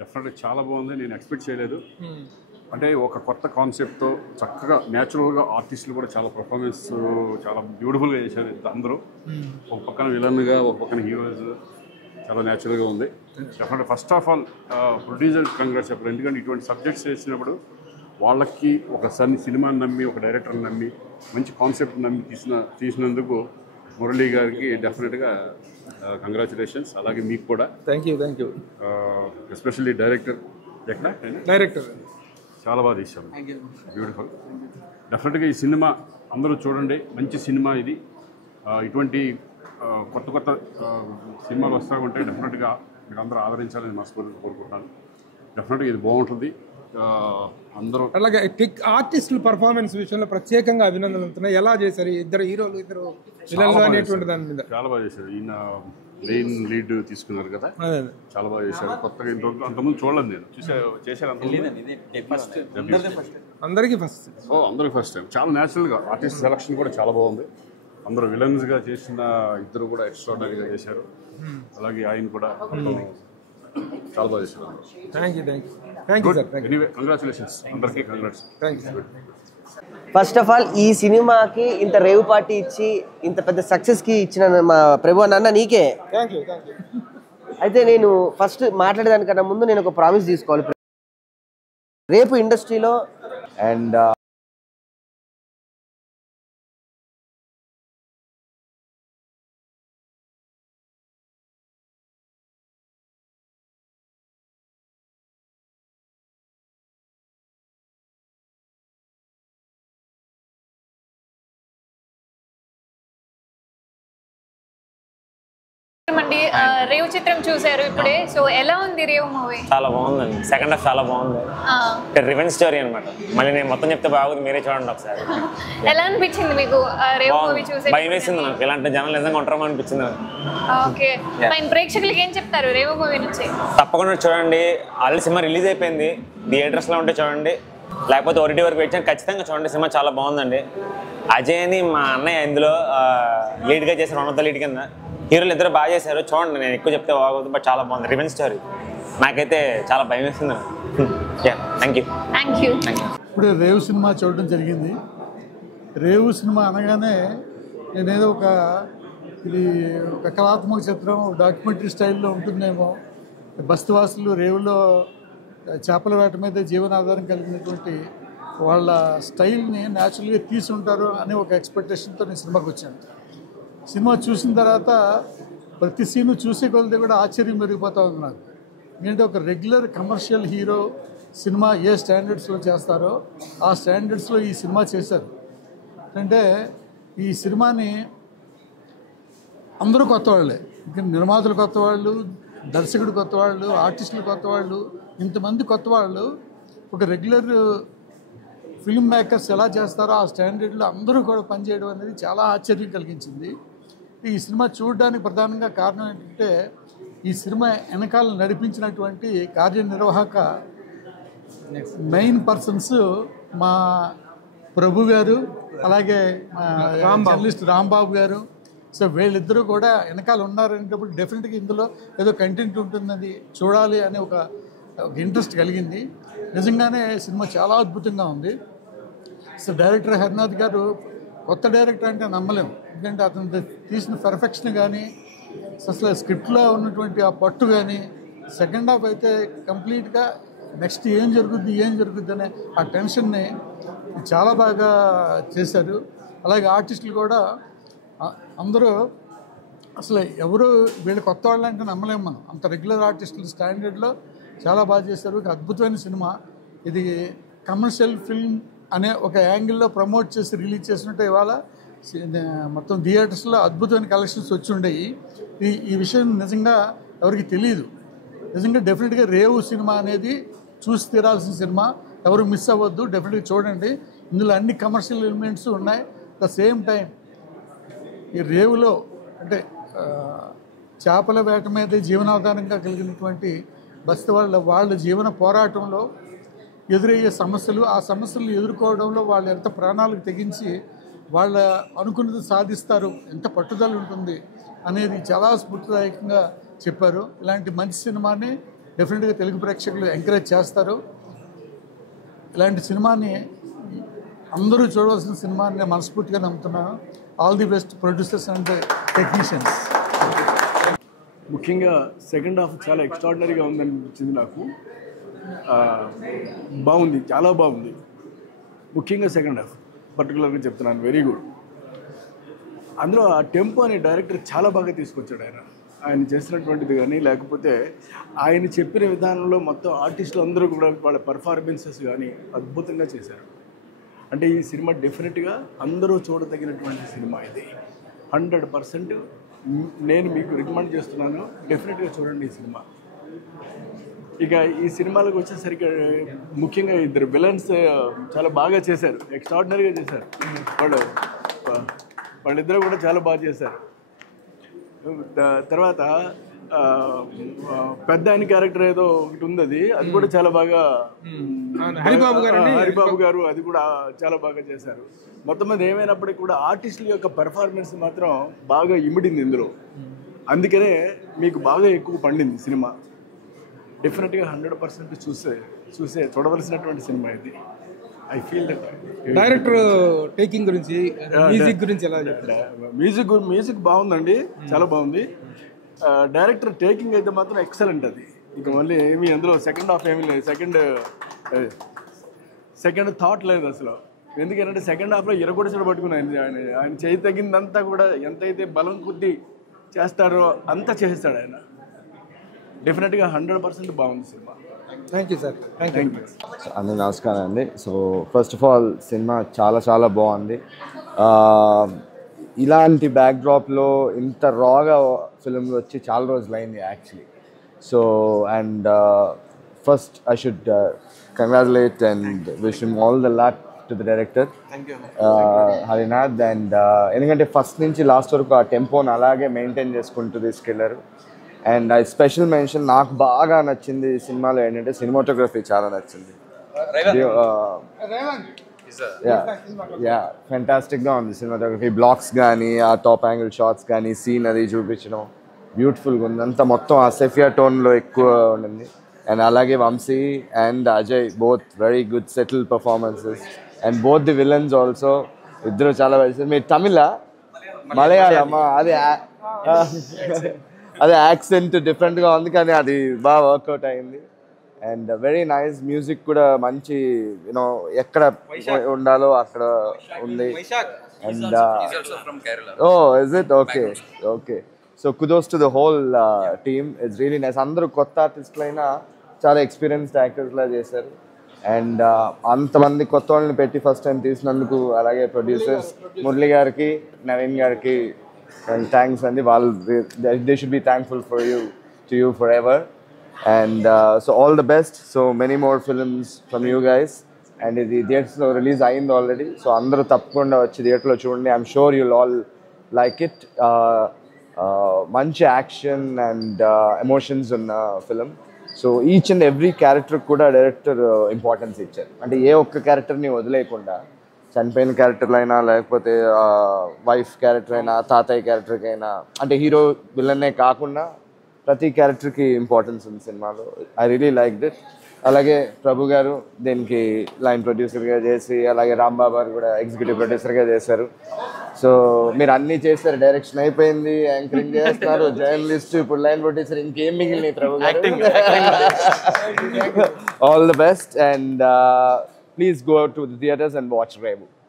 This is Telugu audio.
డెఫినెట్గా చాలా బాగుంది. నేను ఎక్స్పెక్ట్ చేయలేదు. అంటే ఒక కొత్త కాన్సెప్ట్తో చక్కగా న్యాచురల్గా ఆర్టిస్టులు కూడా చాలా పర్ఫార్మెన్స్ చాలా బ్యూటిఫుల్గా చేశారు అందరూ. ఒక పక్కన విలన్గా, ఒక పక్కన హీరోస్, చాలా న్యాచురల్గా ఉంది. డెఫినెట్గా first of all producer congrats చెప్పారు. ఎందుకంటే ఇటువంటి సబ్జెక్ట్స్ చేసినప్పుడు వాళ్ళకి ఒక సినిమాని నమ్మి, ఒక డైరెక్టర్ని నమ్మి, మంచి కాన్సెప్ట్ నమ్మి తీసినందుకు మురళీ గారికి డెఫినెట్గా కంగ్రాచులేషన్స్. అలాగే మీకు కూడా థ్యాంక్ యూ. ఎస్పెషల్లీ డైరెక్టర్ చాలా బాగా తీశారు, బ్యూటిఫుల్. డెఫినెట్గా ఈ సినిమా అందరూ చూడండి, మంచి సినిమా ఇది. ఇటువంటి కొత్త సినిమాలు వస్తూ ఉంటే డెఫినెట్గా మీరు అందరూ ఆదరించాలని మనస్ఫూర్తిగా కోరుకుంటున్నాను. డెఫినెట్గా ఇది బాగుంటుంది. అందరూ అలాగే ఆర్టిస్టుల పర్ఫార్మెన్స్ విషయంలో ప్రత్యేకంగా అభినందనలు ఉంటున్నాయి. ఎలా చేశారు ఇద్దరు హీరోలు, ఇద్దరు విలన్లు అనేటువంటి దాని మీద? చాలా బాగా చేశారు. ఈయన మెయిన్ లీడ్ తీసుకున్నారు కదా, చాలా బాగా చేశారు. కొత్తగా అంతకుముందు చూడలేదు నేను, చేశారు అందరికీ ఫస్ట్ టైం. చాలా న్యాచురల్గా ఆర్టిస్ట్ సెలక్షన్ కూడా చాలా బాగుంది. అందరూ విలన్స్గా చేసిన ఇద్దరు కూడా ఎక్స్ట్రాడనరీగా చేశారు. అలాగే ఆయన కూడా చాలా బాగా చేశారు. కంగ్రాచులేషన్స్ అందరికీ. ఫస్ట్ ఆఫ్ ఆల్ ఈ సినిమాకి ఇంత రేవ్ పార్టీ ఇచ్చి ఇంత పెద్ద సక్సెస్కి ఇచ్చిన మా ప్రభు అన్న నీకే. అయితే నేను ఫస్ట్ మాట్లాడేదానికన్నా ముందు నేను ఒక ప్రామిస్ తీసుకోవాలి. రేపు ఇండస్ట్రీలో అండ్ రేవ్ చిత్రం చూసారు ఇప్పుడే, సో ఎలా ఉంది రేవ్ మూవీ? చాలా బాగుందండి. సెకండ్ హాఫ్ చాలా బాగుంది. రివెంజ్ స్టోరీ అనమాట. మళ్ళీ నేను మొత్తం చెప్తే బాగుంది, మీరే చూడండి ఒకసారి. ఎలా అనిపించింది మీకు రేవ్ మూవీ చూసి? భయం వేసింది నాకు, ఇలాంటి జనాలు నిజంగా ఉంటారేమో అనిపించింది. ఓకే, ప్రేక్షకులకి ఏం చెప్తారు రేవ్ మూవీ నుంచి? తప్పకుండా చూడండి. ఆల్రెడీ సినిమా రిలీజ్ అయిపోయింది, థియేటర్స్లో ఉంటే చూడండి, లేకపోతే ఓటీటీ వరకు వచ్చాను, ఖచ్చితంగా చూడండి. సినిమా చాలా బాగుందండి. అజయ్ అని మా అన్నయ్య ఇందులో లీడ్గా చేశారు, వన్ ఆఫ్ ద లీడ్ కింద. హీరోలు ఇద్దరు బాగా చేశారు, చూడండి. నేను ఎక్కువ చెప్తే బాగోదు, బట్ చాలా బాగుంది. రివెంజ్ స్టోరీ నాకైతే చాలా భయం వేస్తుంది. Thank you. ఇప్పుడు రేవు సినిమా చూడడం జరిగింది. రేవు సినిమా అనగానే నేనేదో ఇది ఒక కళాత్మక చిత్రం, డాక్యుమెంటరీ స్టైల్లో ఉంటుందేమో. బస్తవాసులు రేవులో చేపల వేట మీద జీవనాధారం కలిగినటువంటి వాళ్ళ స్టైల్ని న్యాచురల్గా తీసుంటారు అనే ఒక ఎక్స్పెక్టేషన్తో నేను సినిమాకి వచ్చాను. సినిమా చూసిన తర్వాత ప్రతి సీను చూసే కొలది కూడా ఆశ్చర్యం పెరిగిపోతూ ఉంది నాకు. ఎందుకంటే ఒక రెగ్యులర్ కమర్షియల్ హీరో సినిమా ఏ స్టాండర్డ్స్లో చేస్తారో ఆ స్టాండర్డ్స్లో ఈ సినిమా చేశారు. అంటే ఈ సినిమాని అందరూ కొత్త వాళ్ళే, ఇంకా నిర్మాతలు కొత్త వాళ్ళు, దర్శకుడు కొత్త వాళ్ళు, ఆర్టిస్టులు కొత్త వాళ్ళు, ఇంతమంది కొత్త వాళ్ళు ఒక రెగ్యులర్ ఫిల్మ్ మేకర్స్ ఎలా చేస్తారో ఆ స్టాండర్డ్లో అందరూ కూడా పనిచేయడం అనేది చాలా ఆశ్చర్యం కలిగించింది. ఈ సినిమా చూడడానికి ప్రధానంగా కారణం ఏంటంటే ఈ సినిమా వెనకాల నడిపించినటువంటి కార్యనిర్వాహక మెయిన్ పర్సన్స్ మా ప్రభు గారు, అలాగే జర్నలిస్ట్ రాంబాబు గారు. సో వీళ్ళిద్దరూ కూడా వెనకాల ఉన్నారనేటప్పుడు డెఫినెట్గా ఇందులో ఏదో కంటెంట్ ఉంటుందని చూడాలి అనే ఒక ఇంట్రెస్ట్ కలిగింది. నిజంగానే సినిమా చాలా అద్భుతంగా ఉంది. సో డైరెక్టర్ హరినాథ్ గారు కొత్త డైరెక్టర్ అంటే నమ్మలేము, ఎందుకంటే అతను తీసిన పర్ఫెక్షన్ కానీ, అసలు స్క్రిప్ట్లో ఉన్నటువంటి ఆ పట్టు కానీ, సెకండ్ హాఫ్ అయితే కంప్లీట్గా నెక్స్ట్ ఏం జరుగుద్ది అనే ఆ టెన్షన్ని చాలా బాగా చేశారు. అలాగే ఆర్టిస్టులు కూడా అందరూ అసలు ఎవరు వీళ్ళు కొత్త వాళ్ళు అంటే నమ్మలేము మనం. అంత రెగ్యులర్ ఆర్టిస్టులు స్టాండర్డ్లో చాలా బాగా చేశారు. ఒక అద్భుతమైన సినిమా ఇది. కమర్షియల్ ఫిల్మ్ అనే ఒక యాంగిల్లో ప్రమోట్ చేసి రిలీజ్ చేసినట్టు ఇవాళ మొత్తం థియేటర్స్లో అద్భుతమైన కలెక్షన్స్ వచ్చి ఉండేవి. ఈ విషయం నిజంగా ఎవరికి తెలియదు. నిజంగా డెఫినెట్గా రేవు సినిమా అనేది చూసి తీరాల్సిన సినిమా, ఎవరు మిస్ అవ్వద్దు, డెఫినెట్గా చూడండి. ఇందులో అన్ని కమర్షియల్ ఎలిమెంట్స్ ఉన్నాయి. ద సేమ్ టైం ఈ రేవులో అంటే చేపల వేట మీద జీవనాధారంగా కలిగినటువంటి బస్తీ వాళ్ళ జీవన పోరాటంలో ఎదురయ్యే సమస్యలు, ఆ సమస్యలు ఎదుర్కోవడంలో వాళ్ళు ఎంత ప్రాణాలకు తెగించి వాళ్ళ అనుకున్నది సాధిస్తారు, ఎంత పట్టుదల ఉంటుంది అనేది చాలా స్ఫూర్తిదాయకంగా చెప్పారు. ఇలాంటి మంచి సినిమాని డెఫినెట్గా తెలుగు ప్రేక్షకులు ఎంకరేజ్ చేస్తారు. ఇలాంటి సినిమాని అందరూ చూడవలసిన సినిమాని నేను మనస్ఫూర్తిగా నమ్ముతున్నాను. All the best producers and technicians. ముఖ్యంగా సెకండ్ హాఫ్ చాలా ఎక్స్ట్రాడినరీగా ఉందనిపించింది నాకు. బాగుంది, చాలా బాగుంది. ముఖ్యంగా సెకండ్ హాఫ్ పర్టికులర్గా చెప్తున్నాను, వెరీ గుడ్. అందులో ఆ టెంపో అనే డైరెక్టర్ చాలా బాగా తీసుకొచ్చాడు. ఆయన చేసినటువంటిది కానీ, లేకపోతే ఆయన చెప్పిన విధానంలో మొత్తం ఆర్టిస్టులు అందరూ కూడా వాళ్ళ పర్ఫార్మెన్సెస్ కానీ అద్భుతంగా చేశారు. అంటే ఈ సినిమా డెఫినెట్గా అందరూ చూడదగినటువంటి సినిమా ఇది. 100% నేను మీకు రికమెండ్ చేస్తున్నాను, డెఫినెట్గా చూడండి ఈ సినిమా. ఇక ఈ సినిమాలకు వచ్చేసరికి ముఖ్యంగా ఇద్దరు విలన్స్ చాలా బాగా చేశారు, ఎక్స్ట్రాడినరీగా చేశారు. వాళ్ళిద్దరూ కూడా చాలా బాగా చేశారు. తర్వాత పెద్ద ఆయన క్యారెక్టర్ ఏదో ఒకటి ఉంది, అది కూడా చాలా బాగా హరిబాబు గారు అది కూడా చాలా బాగా చేశారు. మొత్తం మీద ఏమైనప్పటికీ కూడా ఆర్టిస్టుల యొక్క పెర్ఫార్మెన్స్ మాత్రం బాగా ఇమిడింది ఇందులో. అందుకనే మీకు బాగా ఎక్కువ పండింది సినిమా. డెఫినెట్గా 100% చూడవలసినటువంటి సినిమా ఇది. I feel that. Director taking గురించి, మ్యూజిక్ గురించి ఎలా? మ్యూజిక్ బాగుందండి, చాలా బాగుంది. డైరెక్టర్ టేకింగ్ అయితే మాత్రం ఎక్సలెంట్. అది ఇంకా మళ్ళీ ఏమి అందులో సెకండ్ హాఫ్ ఏమీ లేదు, సెకండ్ థాట్ లేదు అసలు. ఎందుకంటే సెకండ్ హాఫ్లో ఇరగొడిచడ పట్టుకుని ఆయన చేయి తగ్గిందంతా కూడా ఎంతైతే బలం కొద్దీ చేస్తారో అంతా చేస్తాడు ఆయన. డెఫినెట్గా 100% బాగుంది cinema. Thank you sir. Thank you. అందరూ నమస్కారం అండి. So first of all cinema చాలా చాలా బాగుంది. ఇలాంటి బ్యాక్డ్రాప్లో ఇంత రాగా ఫిల్మ్లు వచ్చి చాలా రోజులైంది actually. So and first I should congratulate and wish him all the luck to the director Harinath. And ఎందుకంటే ఫస్ట్ నుంచి లాస్ట్ వరకు ఆ టెంపోని అలాగే మెయింటైన్ చేసుకుంటూ తీసుకెళ్లారు. అండ్ ఐ స్పెషల్ మెన్షన్, నాకు బాగా నచ్చింది ఈ సినిమాలో ఏంటంటే సినిమాటోగ్రఫీ చాలా నచ్చింది. ఫెంటాస్టిక్గా ఉంది సినిమాటోగ్రఫీ. బ్లాక్స్ కానీ, ఆ టాప్ యాంగిల్ షాట్స్ కానీ, సీన్ అది చూపించడం బ్యూటిఫుల్గా ఉంది. అంతా మొత్తం ఆ సెఫియా టోన్లో ఎక్కువ ఉండింది. అండ్ అలాగే Vamshi and Ajay both very good settle performances. And both the villains also ఇద్దరు చాలా బాగా. మీరు తమిళ మలయాళమా? అదే యాక్సెంట్ డిఫరెంట్గా ఉంది కానీ అది బాగా వర్కౌట్ అయింది. And very nice. మ్యూజిక్ కూడా మంచి యూనో ఎక్కడ ఉండాలో అక్కడ ఉంది. And oh is it okay okay. So kudos to the whole team, it's really nice. అందరూ కొత్త ఆర్టిస్టులు అయినా చాలా ఎక్స్పీరియన్స్డ్ యాక్టర్స్లా చేశారు. అండ్ అంతమంది కొత్త వాళ్ళని పెట్టి ఫస్ట్ టైం తీసినందుకు, అలాగే ప్రొడ్యూసర్స్ మురళి గారికి, నవీన్ గారికి థ్యాంక్స్ అండి. వాళ్ళు they should be thankful for you for ever. And so all the best. So many more films from you guys. And the theatres lo release ayindi already. So andaru tappakunda vachi theatre lo chudandi. I'm sure you'll all like it. Manchi action and emotions in film. So each and every character kuda director importance icharu. Ante ఏ ఒక్క character ni వదిలేయకుండా, చనిపోయిన క్యారెక్టర్లు అయినా, లేకపోతే వైఫ్ క్యారెక్టర్ అయినా, తాతయ్య క్యారెక్టర్కి అయినా, అంటే హీరో విలన్నే కాకుండా ప్రతి క్యారెక్టర్కి ఇంపార్టెన్స్ ఉంది సినిమాలో. I really liked it. అలాగే ప్రభు గారు దీనికి లైన్ ప్రొడ్యూసర్గా చేసి, అలాగే రాంబాబు గారు కూడా ఎగ్జిక్యూటివ్ ప్రొడ్యూసర్గా చేశారు. సో మీరు అన్నీ చేస్తారు, డైరెక్షన్ అయిపోయింది, యాంకరింగ్ చేస్తున్నారు, జర్నలిస్ట్, ఇప్పుడు లైన్ ప్రొడ్యూసర్, ఇంకేం మిగిలినాయి Prabhu garu? All the best. And please go out to the theatres and watch Revu.